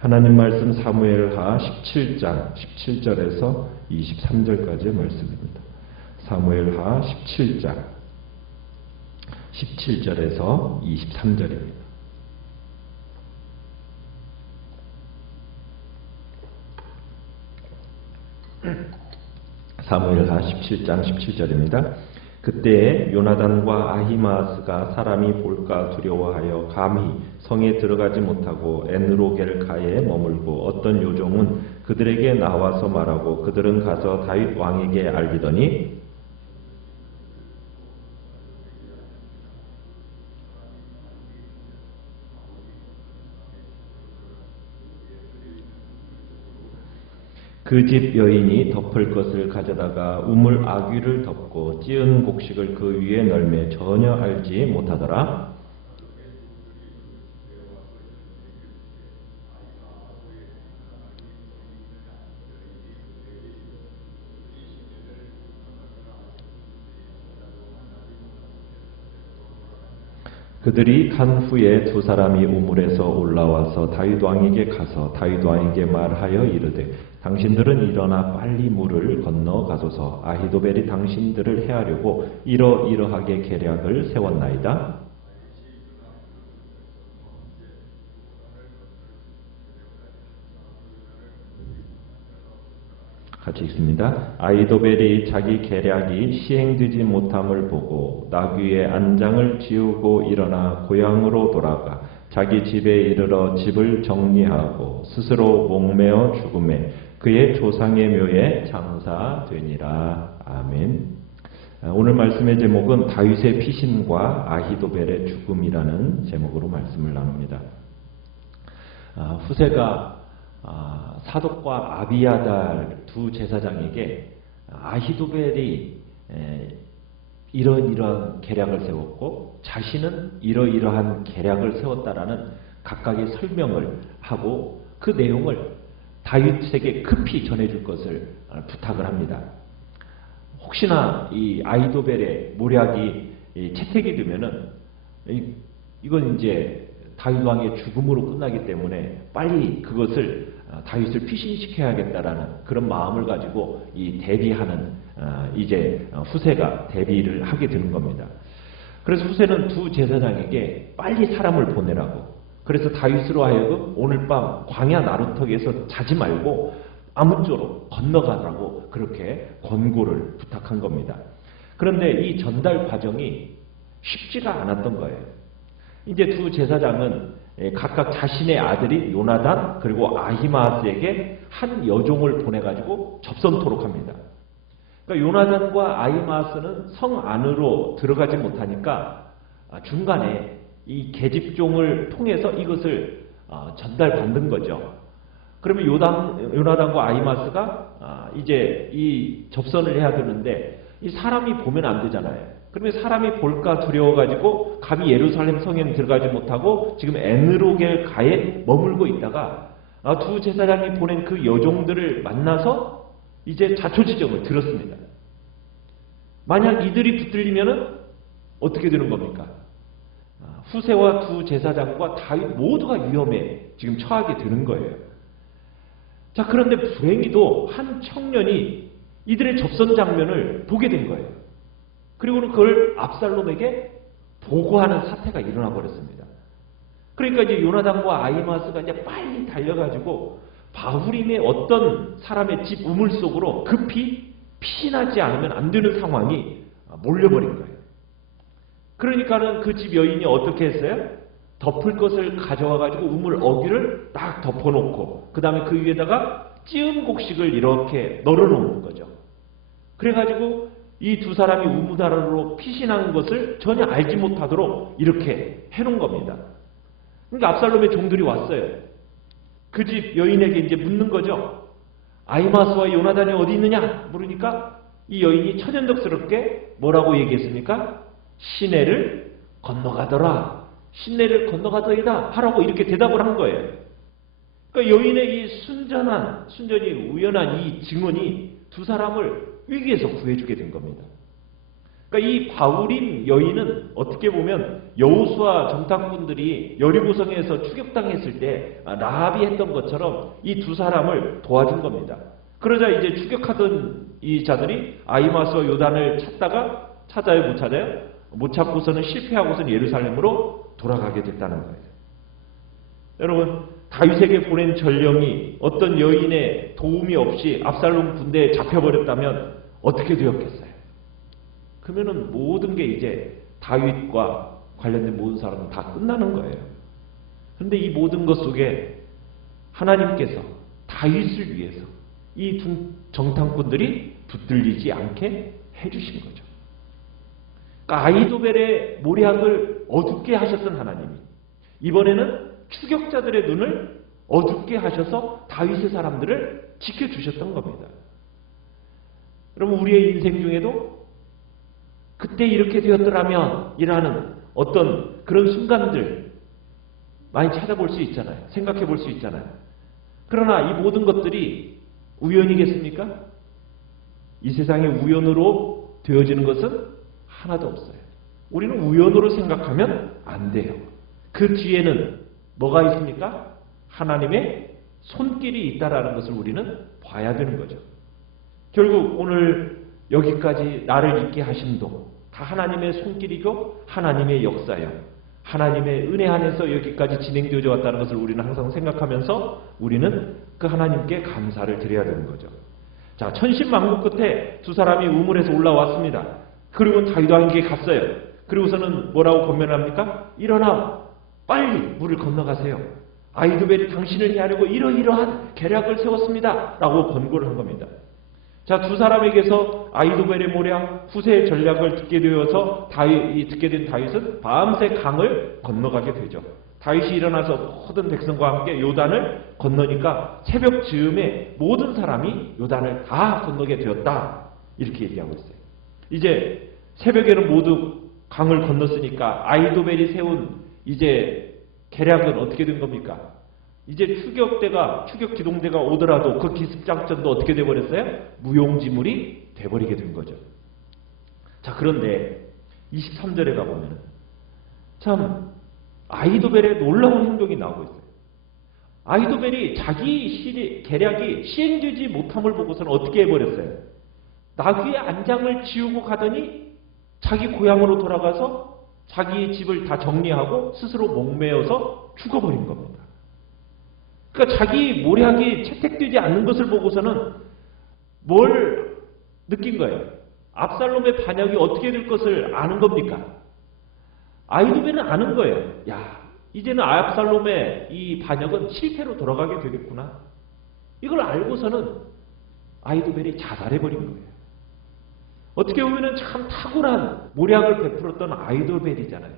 하나님 말씀 사무엘하 17장 17절에서 23절까지의 말씀입니다. 사무엘하 17장 17절에서 23절입니다. 사무엘하 17장 17절입니다. 그때에 요나단과 아히마아스가 사람이 볼까 두려워하여 감히 성에 들어가지 못하고 엔르로겔가에 머물고 어떤 요종은 그들에게 나와서 말하고 그들은 가서 다윗 왕에게 알리더니 그 집 여인이 덮을 것을 가져다가 우물 아귀를 덮고 찌은 곡식을 그 위에 널매 전혀 알지 못하더라. 그들이 간 후에 두 사람이 우물에서 올라와서 다윗 왕에게 가서 다윗 왕에게 말하여 이르되 당신들은 일어나 빨리 물을 건너 가소서. 아히도벨이 당신들을 해하려고 이러이러하게 계략을 세웠나이다. 같이 읽습니다. 아히도벨이 자기 계략이 시행되지 못함을 보고 나귀의 안장을 지우고 일어나 고향으로 돌아가 자기 집에 이르러 집을 정리하고 스스로 목매어 죽음에 그의 조상의 묘에 장사되니라. 아멘. 오늘 말씀의 제목은 다윗의 피신과 아히도벨의 죽음이라는 제목으로 말씀을 나눕니다. 후세가 사독과 아비아달 두 제사장에게 아히도벨이 이러이러한 계략을 세웠고 자신은 이러이러한 계략을 세웠다라는 각각의 설명을 하고 그 내용을 다윗에게 급히 전해줄 것을 부탁을 합니다. 혹시나 이 아히도벨의 모략이 채택이 되면은 이건 이제 다윗 왕의 죽음으로 끝나기 때문에 빨리 그것을 다윗을 피신시켜야겠다라는 그런 마음을 가지고 이 대비하는 이제 후세가 대비를 하게 되는 겁니다. 그래서 후세는 두 제사장에게 빨리 사람을 보내라고. 그래서 다윗으로 하여금 오늘 밤 광야 나루터기에서 자지 말고 아무쪼록 건너가라고 그렇게 권고를 부탁한 겁니다. 그런데 이 전달 과정이 쉽지가 않았던 거예요. 이제 두 제사장은 각각 자신의 아들이 요나단 그리고 아히마아스에게 한 여종을 보내가지고 접선토록 합니다. 그러니까 요나단과 아히마아스는 성 안으로 들어가지 못하니까 중간에 이 계집종을 통해서 이것을 전달받는 거죠. 그러면 요나단과 아히마아스가 이제 이 접선을 해야 되는데 이 사람이 보면 안 되잖아요. 그러면 사람이 볼까 두려워가지고 감히 예루살렘 성에 들어가지 못하고 지금 엔르로겔 가에 머물고 있다가 두 제사장이 보낸 그 여종들을 만나서 이제 자초지종을 들었습니다. 만약 이들이 붙들리면은 어떻게 되는 겁니까? 후세와 두 제사장과 다윗 모두가 위험에 지금 처하게 되는 거예요. 자, 그런데 불행히도 한 청년이 이들의 접선 장면을 보게 된 거예요. 그리고는 그걸 압살롬에게 보고하는 사태가 일어나 버렸습니다. 그러니까 이제 요나단과 아히마아스가 이제 빨리 달려가지고 바후림의 어떤 사람의 집 우물 속으로 급히 피신하지 않으면 안 되는 상황이 몰려버린 거예요. 그러니까는 그 집 여인이 어떻게 했어요? 덮을 것을 가져와가지고 우물 어귀를 딱 덮어놓고 그 다음에 그 위에다가 찌은 곡식을 이렇게 널어놓는 거죠. 그래가지고 이 두 사람이 우무다라로 피신한 것을 전혀 알지 못하도록 이렇게 해놓은 겁니다. 그러니까 압살롬의 종들이 왔어요. 그 집 여인에게 이제 묻는 거죠. 아히마아스와 요나단이 어디 있느냐 물으니까 이 여인이 천연덕스럽게 뭐라고 얘기했습니까? 시내를 건너가더라. 시내를 건너가더이다 하라고 이렇게 대답을 한 거예요. 그러니까 여인의 이 순전히 우연한 이 증언이 두 사람을 위기에서 구해주게 된 겁니다. 그러니까 이 바울임 여인은 어떻게 보면 여호수아 정탐꾼들이 여리고성에서 추격당했을 때 라합이 했던 것처럼 이 두 사람을 도와준 겁니다. 그러자 이제 추격하던 이 자들이 아히마스와 요단을 찾다가 찾아요, 못 찾아요? 못 찾고서는 실패하고서는 예루살렘으로 돌아가게 됐다는 거예요. 여러분, 다윗에게 보낸 전령이 어떤 여인의 도움이 없이 압살롬 군대에 잡혀버렸다면 어떻게 되었겠어요? 그러면은 모든 게 이제 다윗과 관련된 모든 사람은 다 끝나는 거예요. 그런데 이 모든 것 속에 하나님께서 다윗을 위해서 이 두 정탐꾼들이 붙들리지 않게 해주신 거죠. 그러니까 아히도벨의 모략을 어둡게 하셨던 하나님이 이번에는 추격자들의 눈을 어둡게 하셔서 다윗의 사람들을 지켜주셨던 겁니다. 여러분, 우리의 인생 중에도 그때 이렇게 되었더라면 이라는 어떤 그런 순간들 많이 찾아볼 수 있잖아요. 생각해 볼 수 있잖아요. 그러나 이 모든 것들이 우연이겠습니까? 이 세상에 우연으로 되어지는 것은 하나도 없어요. 우리는 우연으로 생각하면 안 돼요. 그 뒤에는 뭐가 있습니까? 하나님의 손길이 있다라는 것을 우리는 봐야 되는 거죠. 결국 오늘 여기까지 나를 있게 하심도 다 하나님의 손길이고 하나님의 역사요. 하나님의 은혜 안에서 여기까지 진행되어져 왔다는 것을 우리는 항상 생각하면서 우리는 그 하나님께 감사를 드려야 되는 거죠. 자, 천신만고 끝에 두 사람이 우물에서 올라왔습니다. 그리고 다윗 왕에게 갔어요. 그리고서는 뭐라고 권면합니까? 일어나 빨리 물을 건너가세요. 아히도벨이 당신을 해하려고 이러이러한 계략을 세웠습니다. 라고 권고를 한 겁니다. 자, 두 사람에게서 아히도벨의 모략, 후세의 전략을 듣게 된 다윗은 밤새 강을 건너가게 되죠. 다윗이 일어나서 모든 백성과 함께 요단을 건너니까 새벽 즈음에 모든 사람이 요단을 다 건너게 되었다. 이렇게 얘기하고 있어요. 이제 새벽에는 모두 강을 건넜으니까 아히도벨이 세운 이제 계략은 어떻게 된 겁니까? 이제 추격 기동대가 오더라도 그 기습작전도 어떻게 돼버렸어요? 무용지물이 돼버리게 된 거죠. 자, 그런데 23절에 가보면 참 아히도벨의 놀라운 행동이 나오고 있어요. 아히도벨이 자기 계략이 시행되지 못함을 보고서는 어떻게 해버렸어요? 나귀의 안장을 지우고 가더니 자기 고향으로 돌아가서 자기 집을 다 정리하고 스스로 목매어서 죽어버린 겁니다. 그러니까 자기 모략이 채택되지 않는 것을 보고서는 뭘 느낀 거예요? 압살롬의 반역이 어떻게 될 것을 아는 겁니까? 아히도벨은 아는 거예요. 야, 이제는 압살롬의 이 반역은 실패로 돌아가게 되겠구나. 이걸 알고서는 아히도벨이 자살해버린 거예요. 어떻게 보면 참 탁월한 모략을 베풀었던 아히도벨이잖아요.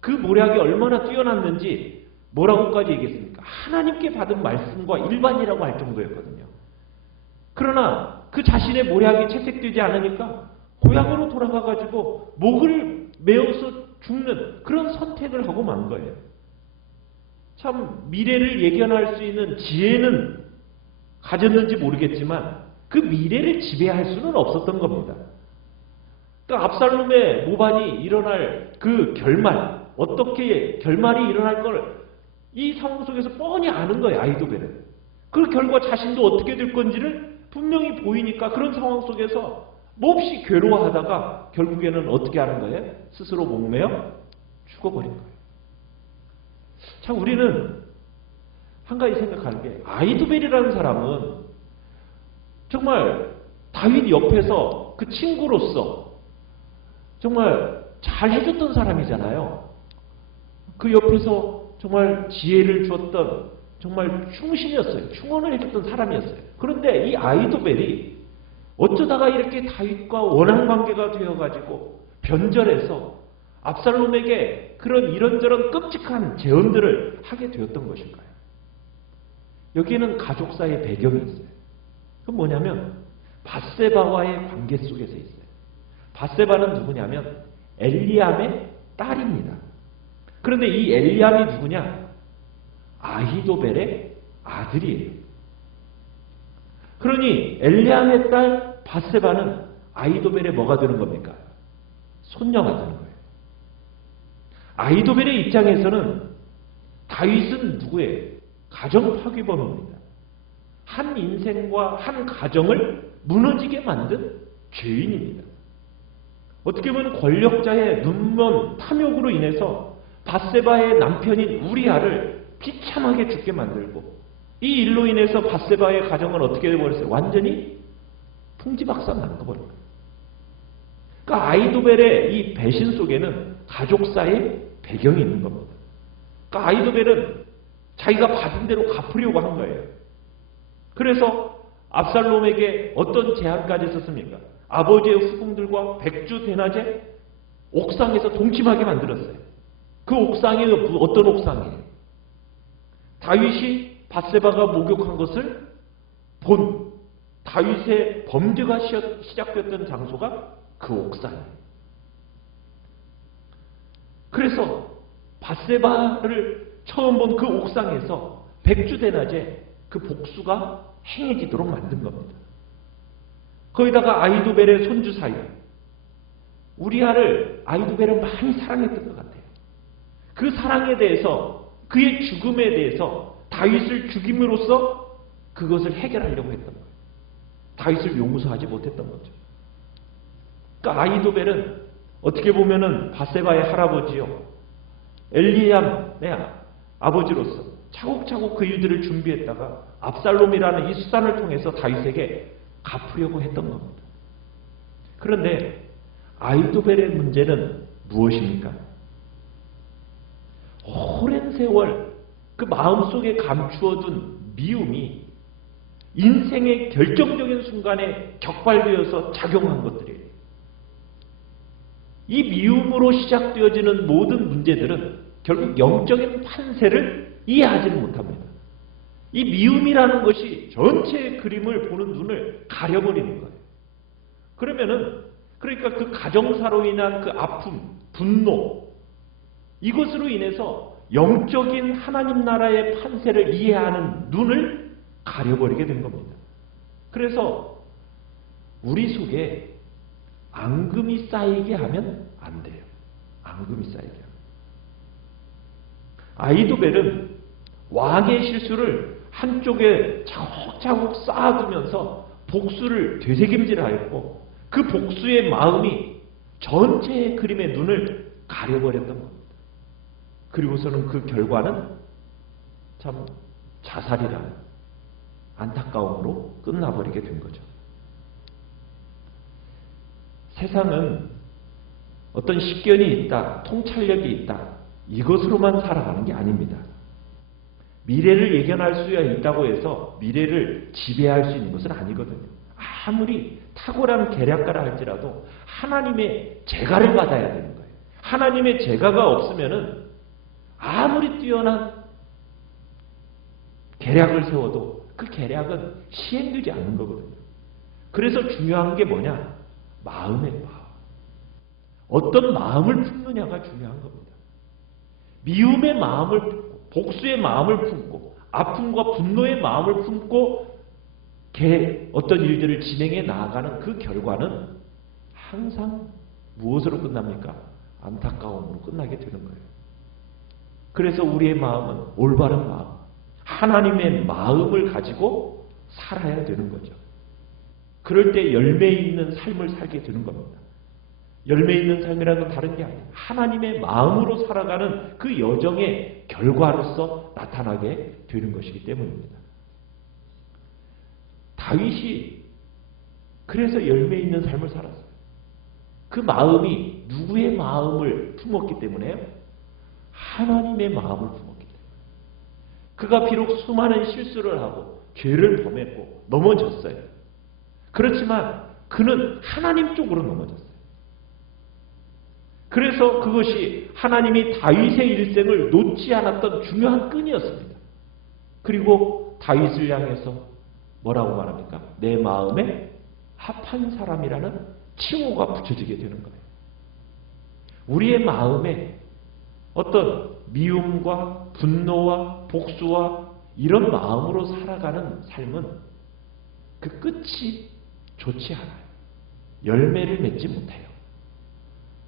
그 모략이 얼마나 뛰어났는지 뭐라고까지 얘기했습니까? 하나님께 받은 말씀과 일반이라고 할 정도였거든요. 그러나 그 자신의 모략이 채택되지 않으니까 고향으로 돌아가가지고 목을 메어서 죽는 그런 선택을 하고 만 거예요. 참 미래를 예견할 수 있는 지혜는 가졌는지 모르겠지만 그 미래를 지배할 수는 없었던 겁니다. 그러니까 압살롬의 모반이 일어날 그 결말, 어떻게 결말이 일어날 걸 이 상황 속에서 뻔히 아는 거예요, 아히도벨은. 그 결과 자신도 어떻게 될 건지를 분명히 보이니까 그런 상황 속에서 몹시 괴로워하다가 결국에는 어떻게 하는 거예요? 스스로 목매어 죽어버린 거예요. 참 우리는 한 가지 생각하는 게 아히도벨이라는 사람은 정말 다윗 옆에서 그 친구로서 정말 잘 해줬던 사람이잖아요. 그 옆에서 정말 지혜를 주었던 정말 충신이었어요. 충원을 해줬던 사람이었어요. 그런데 이 아히도벨이 어쩌다가 이렇게 다윗과 원한관계가 되어가지고 변절해서 압살롬에게 그런 이런저런 끔찍한 재언들을 하게 되었던 것일까요? 여기에는 가족사의 배경이 있어요. 그건 뭐냐면 밧세바와의 관계 속에서 있어요. 밧세바는 누구냐면 엘리암의 딸입니다. 그런데 이 엘리암이 누구냐? 아히도벨의 아들이에요. 그러니 엘리암의 딸 밧세바는 아히도벨의 뭐가 되는 겁니까? 손녀가 되는 거예요. 아히도벨의 입장에서는 다윗은 누구예요? 가정 파괴범입니다. 한 인생과 한 가정을 무너지게 만든 죄인입니다. 어떻게 보면 권력자의 눈먼 탐욕으로 인해서 밧세바의 남편인 우리아를 비참하게 죽게 만들고, 이 일로 인해서 밧세바의 가정은 어떻게 되어버렸어요? 완전히 풍지박산 나가버린 거예요. 그러니까 아히도벨의 이 배신 속에는 가족사의 배경이 있는 겁니다. 그러니까 아히도벨은 자기가 받은 대로 갚으려고 한 거예요. 그래서 압살롬에게 어떤 제안까지 했었습니까? 아버지의 후궁들과 백주 대낮에 옥상에서 동침하게 만들었어요. 그 옥상이 어떤 옥상이에요? 다윗이 밧세바가 목욕한 것을 본 다윗의 범죄가 시작됐던 장소가 그 옥상이에요. 그래서 밧세바를 처음 본 그 옥상에서 백주 대낮에 그 복수가 행해지도록 만든 겁니다. 거기다가 아히도벨의 손주 사이, 우리아를 아히도벨은 많이 사랑했던 것 같아요. 그 사랑에 대해서, 그의 죽음에 대해서 다윗을 죽임으로써 그것을 해결하려고 했던 거예요. 다윗을 용서하지 못했던 거죠. 그러니까 아히도벨은 어떻게 보면은 밧세바의 할아버지요, 엘리암의 아버지로서 차곡차곡 그 일들을 준비했다가 압살롬이라는 이 수단을 통해서 다윗에게 갚으려고 했던 겁니다. 그런데 아히도벨의 문제는 무엇입니까? 오랜 세월 그 마음속에 감추어둔 미움이 인생의 결정적인 순간에 격발되어서 작용한 것들이에요. 이 미움으로 시작되어지는 모든 문제들은 결국 영적인 판세를 이해하지는 못합니다. 이 미움이라는 것이 전체의 그림을 보는 눈을 가려버리는 거예요. 그러니까 그 가정사로 인한 그 아픔, 분노, 이것으로 인해서 영적인 하나님 나라의 판세를 이해하는 눈을 가려버리게 된 겁니다. 그래서 우리 속에 앙금이 쌓이게 하면 안 돼요. 앙금이 쌓이게 하면. 아히도벨은 왕의 실수를 한쪽에 차곡차곡 쌓아두면서 복수를 되새김질하였고, 그 복수의 마음이 전체의 그림의 눈을 가려버렸던 겁니다. 그리고서는 그 결과는 참 자살이라는 안타까움으로 끝나버리게 된 거죠. 세상은 어떤 식견이 있다, 통찰력이 있다, 이것으로만 살아가는 게 아닙니다. 미래를 예견할 수 있다고 해서 미래를 지배할 수 있는 것은 아니거든요. 아무리 탁월한 계략가라 할지라도 하나님의 제가를 받아야 되는 거예요. 하나님의 제가가 없으면은 아무리 뛰어난 계략을 세워도 그 계략은 시행되지 않는 거거든요. 그래서 중요한 게 뭐냐? 마음의 마음. 어떤 마음을 품느냐가 중요한 겁니다. 미움의 마음을 품고, 복수의 마음을 품고, 아픔과 분노의 마음을 품고 어떤 일들을 진행해 나아가는 그 결과는 항상 무엇으로 끝납니까? 안타까움으로 끝나게 되는 거예요. 그래서 우리의 마음은 올바른 마음, 하나님의 마음을 가지고 살아야 되는 거죠. 그럴 때 열매 있는 삶을 살게 되는 겁니다. 열매 있는 삶이라는 건 다른 게 아니에요. 하나님의 마음으로 살아가는 그 여정의 결과로서 나타나게 되는 것이기 때문입니다. 다윗이 그래서 열매 있는 삶을 살았어요. 그 마음이 누구의 마음을 품었기 때문에요? 하나님의 마음을 품었기 때문에. 그가 비록 수많은 실수를 하고 죄를 범했고 넘어졌어요. 그렇지만 그는 하나님 쪽으로 넘어졌어요. 그래서 그것이 하나님이 다윗의 일생을 놓지 않았던 중요한 끈이었습니다. 그리고 다윗을 향해서 뭐라고 말합니까? 내 마음에 합한 사람이라는 칭호가 붙여지게 되는 거예요. 우리의 마음에 어떤 미움과 분노와 복수와 이런 마음으로 살아가는 삶은 그 끝이 좋지 않아요. 열매를 맺지 못해요.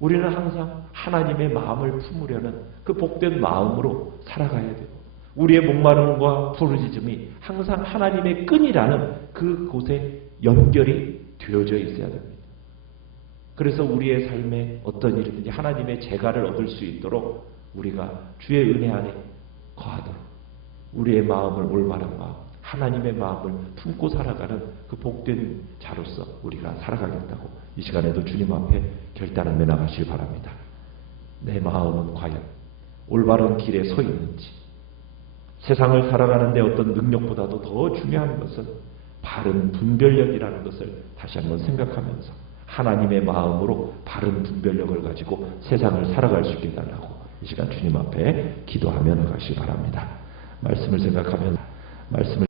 우리는 항상 하나님의 마음을 품으려는 그 복된 마음으로 살아가야 되고, 우리의 목마름과 부르짖음이 항상 하나님의 끈이라는 그곳에 연결이 되어져 있어야 됩니다. 그래서 우리의 삶에 어떤 일이든지 하나님의 재가를 얻을 수 있도록 우리가 주의 은혜 안에 거하도록 우리의 마음을 올바른 마음, 하나님의 마음을 품고 살아가는 그 복된 자로서 우리가 살아가겠다고 이 시간에도 주님 앞에 결단하며 나가시기 바랍니다. 내 마음은 과연 올바른 길에 서 있는지, 세상을 살아가는데 어떤 능력보다도 더 중요한 것은 바른 분별력이라는 것을 다시 한번 생각하면서 하나님의 마음으로 바른 분별력을 가지고 세상을 살아갈 수 있게 해달라고 이 시간 주님 앞에 기도하며 나가시기 바랍니다. 말씀을 생각하면 말씀을